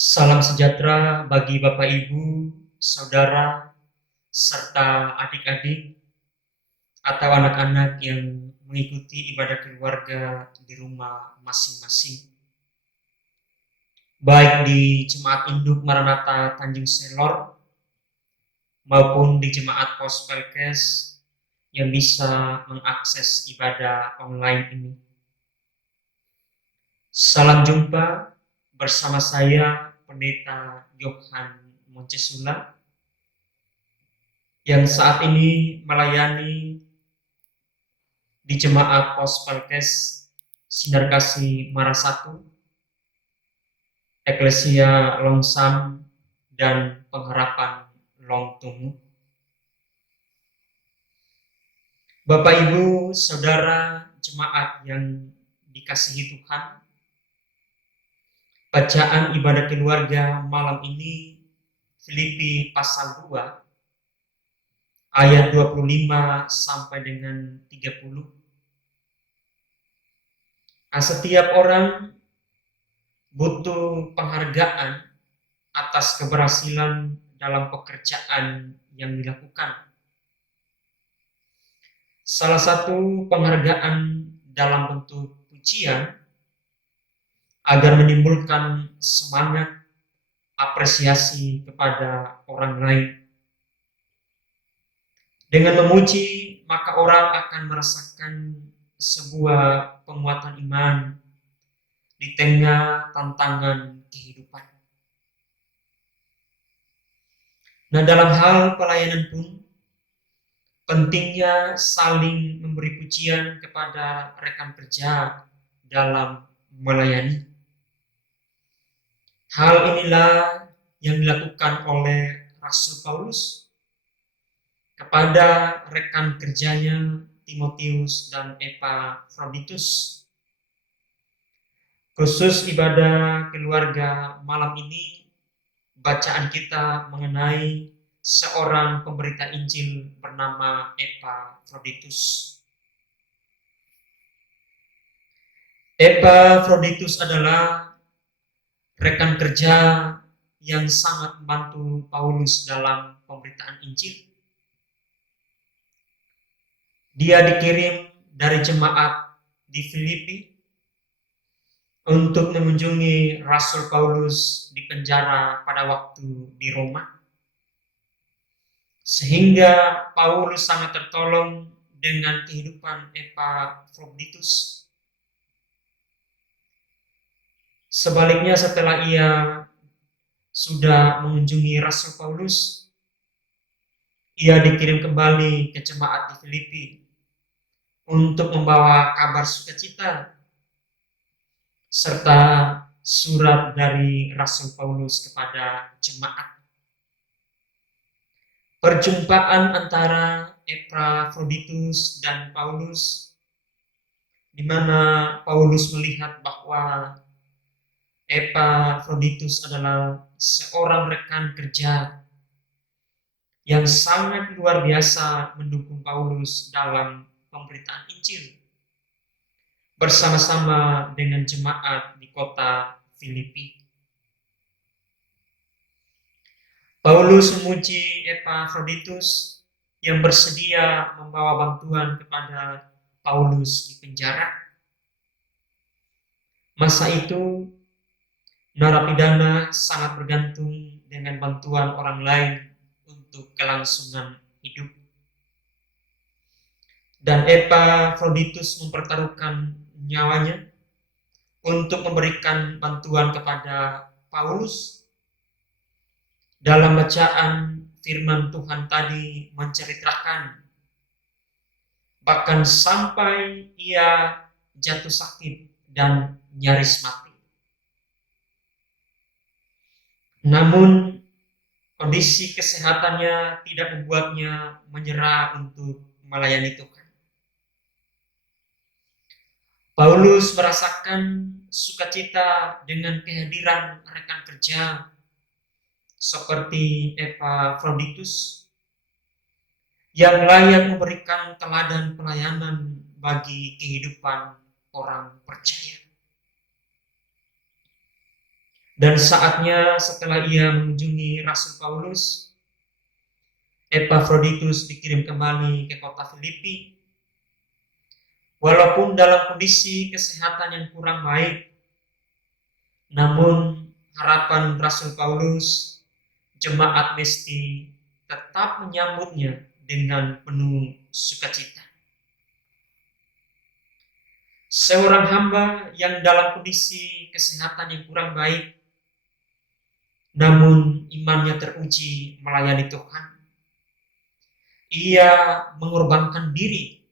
Salam sejahtera bagi Bapak Ibu, saudara, serta adik-adik atau anak-anak yang mengikuti ibadah keluarga di rumah masing-masing. Baik di Jemaat Induk Maranatha Tanjung Selor maupun di Jemaat Pospelkes yang bisa mengakses ibadah online ini. Salam jumpa bersama saya, Pendeta Yohan Moncesula, yang saat ini melayani di Jemaat Pospelkes Sinar Kasih Marasatu, Eklesia Longsam, dan Pengharapan Longtungu. Bapak Ibu, Saudara jemaat yang dikasihi Tuhan, bacaan ibadah keluarga malam ini Filipi pasal 2 ayat 25 sampai dengan 30. Setiap orang butuh penghargaan atas keberhasilan dalam pekerjaan yang dilakukan. Salah satu penghargaan dalam bentuk pujian agar menimbulkan semangat apresiasi kepada orang lain. Dengan memuji, maka orang akan merasakan sebuah penguatan iman di tengah tantangan kehidupan. Nah, dalam hal pelayanan pun, pentingnya saling memberi pujian kepada rekan kerja dalam melayani. Hal inilah yang dilakukan oleh Rasul Paulus kepada rekan kerjanya Timotius dan Epafroditus. Khusus ibadah keluarga malam ini, bacaan kita mengenai seorang pemberita Injil bernama Epafroditus. Epafroditus adalah rekan kerja yang sangat membantu Paulus dalam pemberitaan Injil. Dia dikirim dari jemaat di Filipi untuk mengunjungi Rasul Paulus di penjara pada waktu di Roma. Sehingga Paulus sangat tertolong dengan kehidupan Epafroditus. Sebaliknya, setelah ia sudah mengunjungi Rasul Paulus, ia dikirim kembali ke jemaat di Filipi untuk membawa kabar sukacita serta surat dari Rasul Paulus kepada jemaat. Perjumpaan antara Epafroditus dan Paulus, di mana Paulus melihat bahwa Epafroditus adalah seorang rekan kerja yang sangat luar biasa mendukung Paulus dalam pemberitaan Injil bersama-sama dengan jemaat di kota Filipi. Paulus memuji Epafroditus yang bersedia membawa bantuan kepada Paulus di penjara. Masa itu, narapidana sangat bergantung dengan bantuan orang lain untuk kelangsungan hidup. Dan Epafroditus mempertaruhkan nyawanya untuk memberikan bantuan kepada Paulus. Dalam bacaan firman Tuhan tadi menceritakan bahkan sampai ia jatuh sakit dan nyaris mati. Namun kondisi kesehatannya tidak membuatnya menyerah untuk melayani Tuhan. Paulus merasakan sukacita dengan kehadiran rekan kerja seperti Epafroditus yang layak memberikan teladan pelayanan bagi kehidupan orang percaya. Dan saatnya setelah ia mengunjungi Rasul Paulus, Epafroditus dikirim kembali ke kota Filipi. Walaupun dalam kondisi kesehatan yang kurang baik, namun harapan Rasul Paulus, jemaat mesti tetap menyambutnya dengan penuh sukacita. Seorang hamba yang dalam kondisi kesehatan yang kurang baik, namun imannya teruji melayani Tuhan, ia mengorbankan diri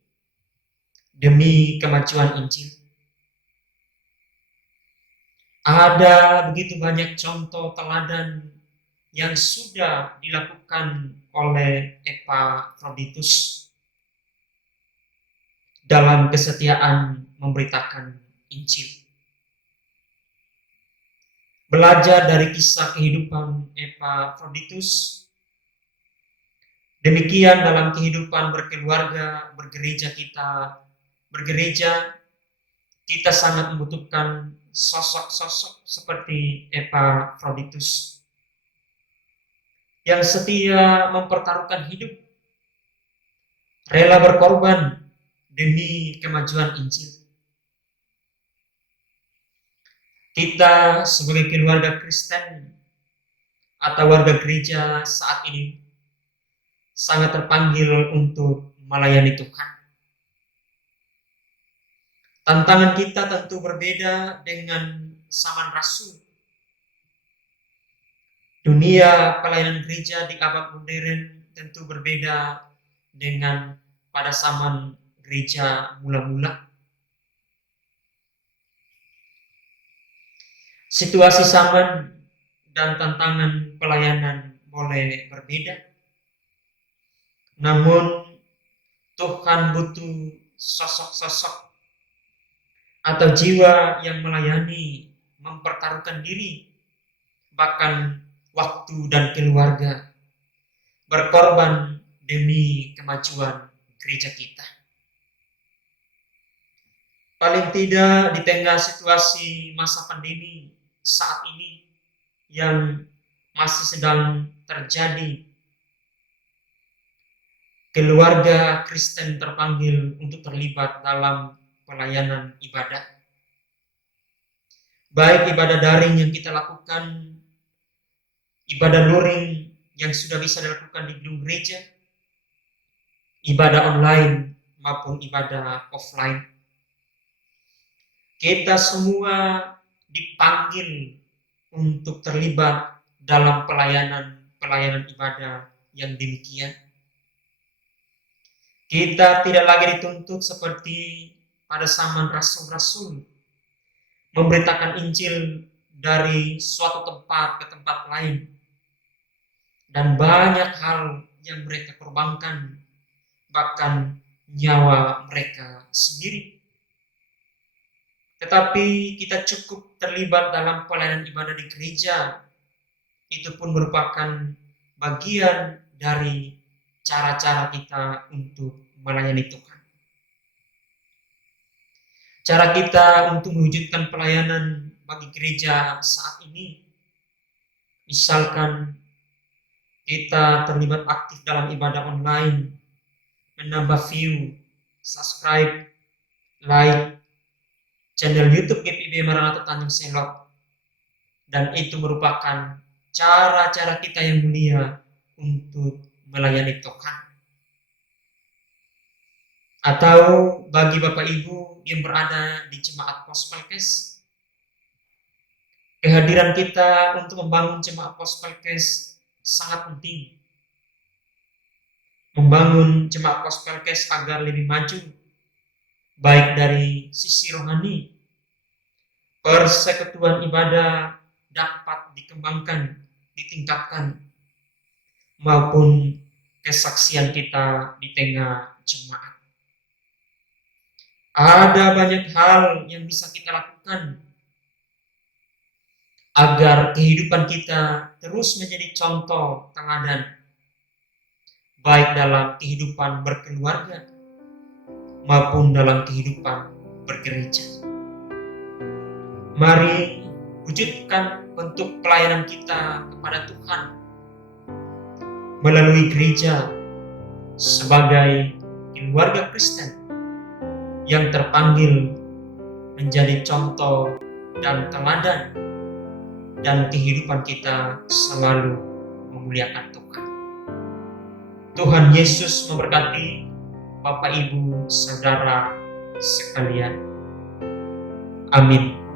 demi kemajuan Injil. Ada begitu banyak contoh teladan yang sudah dilakukan oleh Epafroditus dalam kesetiaan memberitakan Injil. Belajar dari kisah kehidupan Epafroditus, demikian dalam kehidupan berkeluarga, bergereja, kita sangat membutuhkan sosok-sosok seperti Epafroditus yang setia mempertaruhkan hidup, rela berkorban demi kemajuan Injil. Kita sebagai keluarga Kristen atau warga gereja saat ini sangat terpanggil untuk melayani Tuhan. Tantangan kita tentu berbeda dengan zaman Rasul. Dunia pelayanan gereja di abad modern tentu berbeda dengan pada zaman gereja mula-mula. Situasi zaman dan tantangan pelayanan boleh berbeda, namun Tuhan butuh sosok-sosok atau jiwa yang melayani, mempertaruhkan diri, bahkan waktu dan keluarga, berkorban demi kemajuan gereja kita. Paling tidak di tengah situasi masa pandemi saat ini yang masih sedang terjadi, keluarga Kristen terpanggil untuk terlibat dalam pelayanan ibadah. Baik ibadah daring yang kita lakukan, ibadah luring yang sudah bisa dilakukan di gedung gereja, ibadah online maupun ibadah offline. Kita semua dipanggil untuk terlibat dalam pelayanan ibadah yang demikian. Kita tidak lagi dituntut seperti pada zaman rasul-rasul, memberitakan Injil dari suatu tempat ke tempat lain, dan banyak hal yang mereka korbankan, bahkan nyawa mereka sendiri. Tetapi kita cukup terlibat dalam pelayanan ibadah di gereja. Itu pun merupakan bagian dari cara-cara kita untuk melayani Tuhan. Cara kita untuk mewujudkan pelayanan bagi gereja saat ini, misalkan kita terlibat aktif dalam ibadah online, menambah view, subscribe, like channel YouTube GPIB Maranatha Tanjung Selor, dan itu merupakan cara-cara kita yang mulia untuk melayani Tuhan. Atau bagi Bapak Ibu yang berada di jemaat Pospelkes, kehadiran kita untuk membangun jemaat Pospelkes sangat penting. Membangun jemaat Pospelkes agar lebih maju, baik dari sisi rohani, persekutuan ibadah dapat dikembangkan, ditingkatkan, maupun kesaksian kita di tengah jemaat. Ada banyak hal yang bisa kita lakukan agar kehidupan kita terus menjadi contoh teladan, baik dalam kehidupan berkeluarga maupun dalam kehidupan bergereja. Mari wujudkan bentuk pelayanan kita kepada Tuhan melalui gereja sebagai keluarga Kristen yang terpanggil menjadi contoh dan teladan, dan kehidupan kita selalu memuliakan Tuhan. Tuhan Yesus memberkati Bapak, Ibu, Saudara sekalian. Amin.